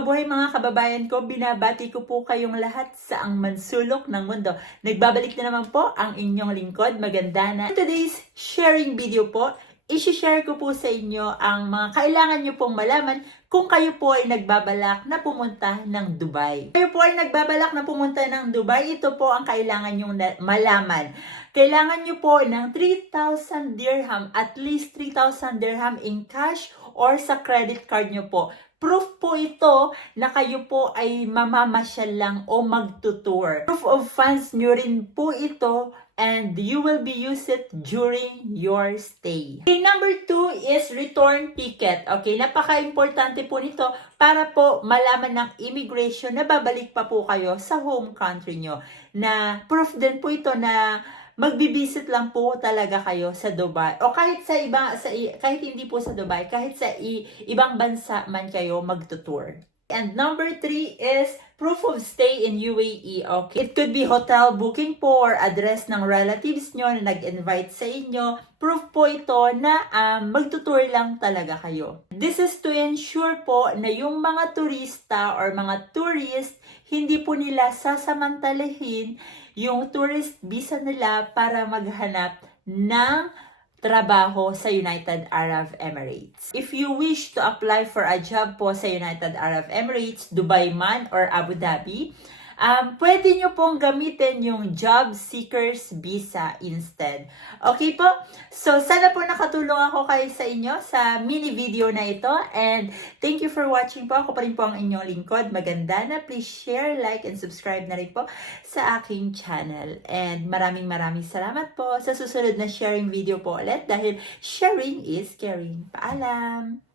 mabuhay mga kababayan ko, binabati ko po kayong lahat sa ang mansulok ng mundo. Nagbabalik na naman po ang inyong lingkod, Maganda Na. In today's sharing video po, isi-share ko po sa inyo ang mga kailangan nyo pong malaman kung kayo po ay nagbabalak na pumunta ng Dubai. Kayo po ay nagbabalak na pumunta ng Dubai, ito po ang kailangan nyong malaman. Kailangan nyo po ng 3,000 dirham, at least 3,000 dirham in cash or sa credit card nyo po. Proof po ito na kayo po ay mamamasyal lang o magtutour. Proof of funds nyo rin po ito and you will be use it during your stay. Okay, number 2 is return ticket. Okay, napaka-importante po nito para po malaman ng immigration na babalik pa po kayo sa home country nyo. Na proof din po ito na magbibisit lang po talaga kayo sa Dubai o kahit sa iba kahit hindi po sa Dubai, kahit sa ibang bansa man kayo magtutour. And number 3 is proof of stay in UAE. Okay, it could be hotel booking po or address ng relatives nyo na nag-invite sa inyo. Proof po ito na magtutour lang talaga kayo. This is to ensure po na yung mga turista or mga tourist, hindi po nila sasamantalahin yung tourist visa nila para maghanap ng trabaho sa United Arab Emirates. If you wish to apply for a job po sa United Arab Emirates, Dubai man or Abu Dhabi, pwede nyo pong gamitin yung job seekers visa instead. Okay po? So, sana po nakatulong ako kayo sa inyo sa mini video na ito. And thank you for watching po. Ako pa rin po ang inyong lingkod, Maganda Na. Please share, like, and subscribe na rin po sa aking channel. And maraming salamat po sa susunod na sharing video po ulit dahil sharing is caring. Paalam!